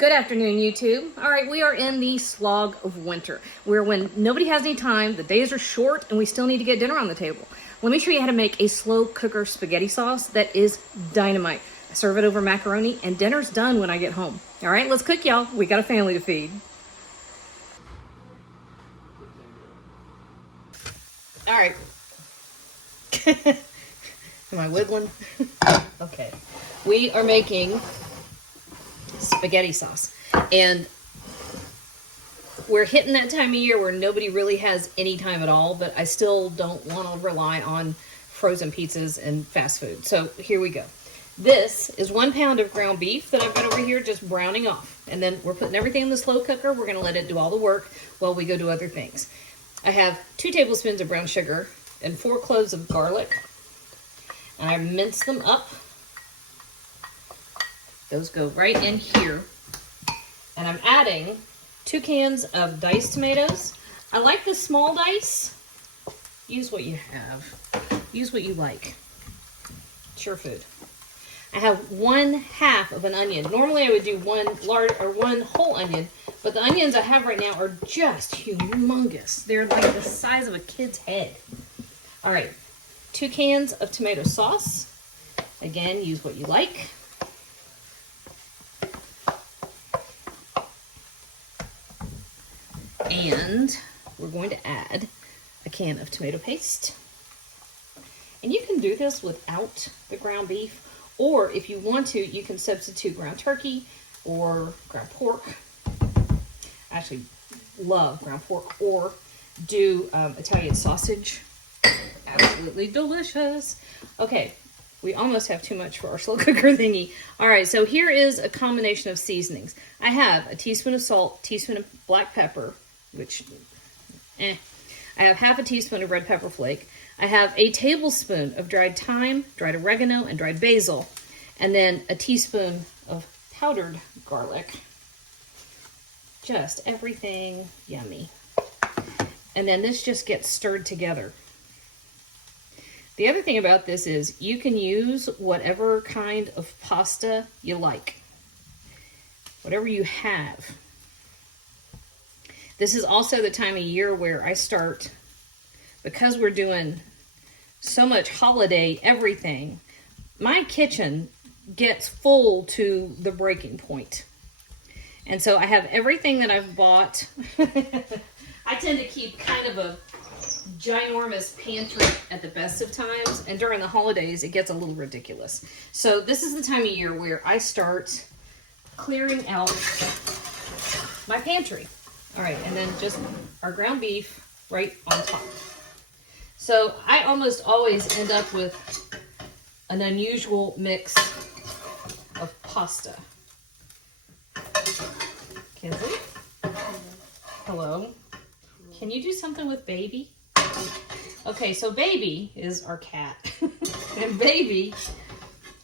Good afternoon, YouTube. All right, we are in the slog of winter, where when nobody has any time, the days are short, and we still need to get dinner on the table. Let me show you how to make a slow cooker spaghetti sauce that is dynamite. I serve it over macaroni, and dinner's done when I get home. All right, let's cook, y'all. We got a family to feed. All right. Am I wiggling? Okay. We are making spaghetti sauce, and we're hitting that time of year where nobody really has any time at all, but I still don't want to rely on frozen pizzas and fast food. So here we go. This is 1 pound of ground beef that I've got over here just browning off, and then we're putting everything in the slow cooker. We're going to let it do all the work while we go do other things. I have 2 tablespoons of brown sugar and 4 cloves of garlic, and I mince them up. Those go right in here. And I'm adding 2 cans of diced tomatoes. I like the small dice. Use what you have. Use what you like. It's your food. I have 1/2 of an onion. Normally I would do 1 large or 1 whole onion, but the onions I have right now are just humongous. They're like the size of a kid's head. All right, 2 cans of tomato sauce. Again, use what you like. And we're going to add a can of tomato paste. And you can do this without the ground beef, or if you want to, you can substitute ground turkey or ground pork. I actually love ground pork, or do Italian sausage. Absolutely delicious. Okay, we almost have too much for our slow cooker thingy. All right, so here is a combination of seasonings. I have a teaspoon of salt, teaspoon of black pepper, which, I have 1/2 teaspoon of red pepper flake. I have a tablespoon of dried thyme, dried oregano, and dried basil, and then a teaspoon of powdered garlic. Just everything yummy. And then this just gets stirred together. The other thing about this is you can use whatever kind of pasta you like, whatever you have. This is also the time of year where I start, because we're doing so much holiday everything, my kitchen gets full to the breaking point. And so I have everything that I've bought. I tend to keep kind of a ginormous pantry at the best of times, and during the holidays it gets a little ridiculous. So this is the time of year where I start clearing out my pantry. All right, and then just our ground beef right on top. So I almost always end up with an unusual mix of pasta. Kinsley? Hello? Can you do something with Baby? Okay, so Baby is our cat. And Baby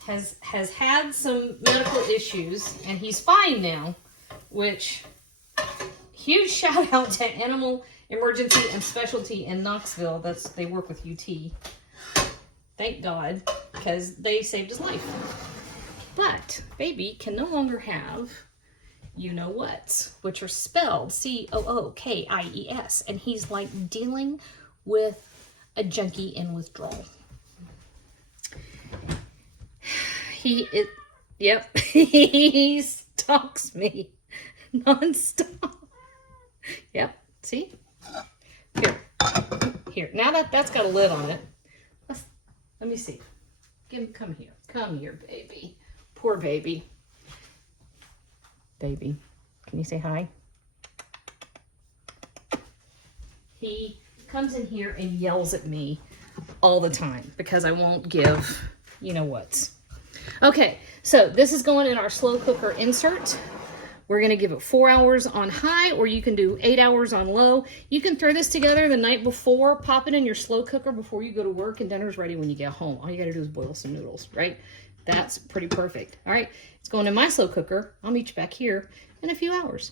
has had some medical issues, and he's fine now, which... Huge shout out to Animal Emergency and Specialty in Knoxville. They work with UT. Thank God, because they saved his life. But Baby can no longer have you-know-whats, which are spelled COOKIES, and he's like dealing with a junkie in withdrawal. Yep, he stalks me nonstop. Yep, see? Here. Now that's got a lid on it. Let me see. Come here. Come here, Baby. Poor Baby. Baby, can you say hi? He comes in here and yells at me all the time because I won't give you-know-whats. Okay, so this is going in our slow cooker insert. We're going to give it 4 hours on high, or you can do 8 hours on low. You can throw this together the night before, pop it in your slow cooker before you go to work, and dinner's ready when you get home. All you got to do is boil some noodles, right? That's pretty perfect. All right, it's going in my slow cooker. I'll meet you back here in a few hours.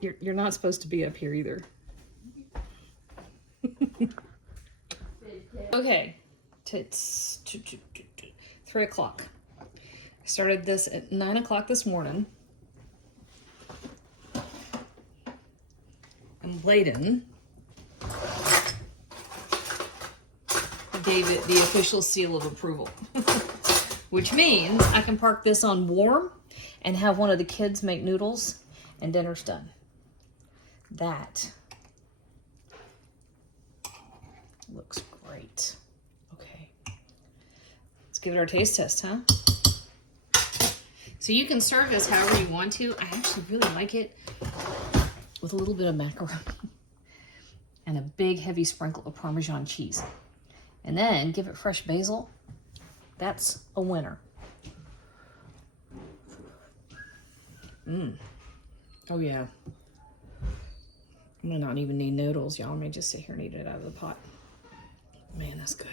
You're not supposed to be up here either. Okay, it's 3 o'clock. Started this at 9 o'clock this morning. And Bladen gave it the official seal of approval. Which means I can park this on warm and have one of the kids make noodles and dinner's done. That looks great. Okay. Let's give it our taste test, huh? So you can serve this however you want to. I actually really like it with a little bit of macaroni and a big heavy sprinkle of Parmesan cheese. And then give it fresh basil. That's a winner. Oh yeah. I'm gonna not even need noodles, y'all. I may just sit here and eat it out of the pot. Man, that's good.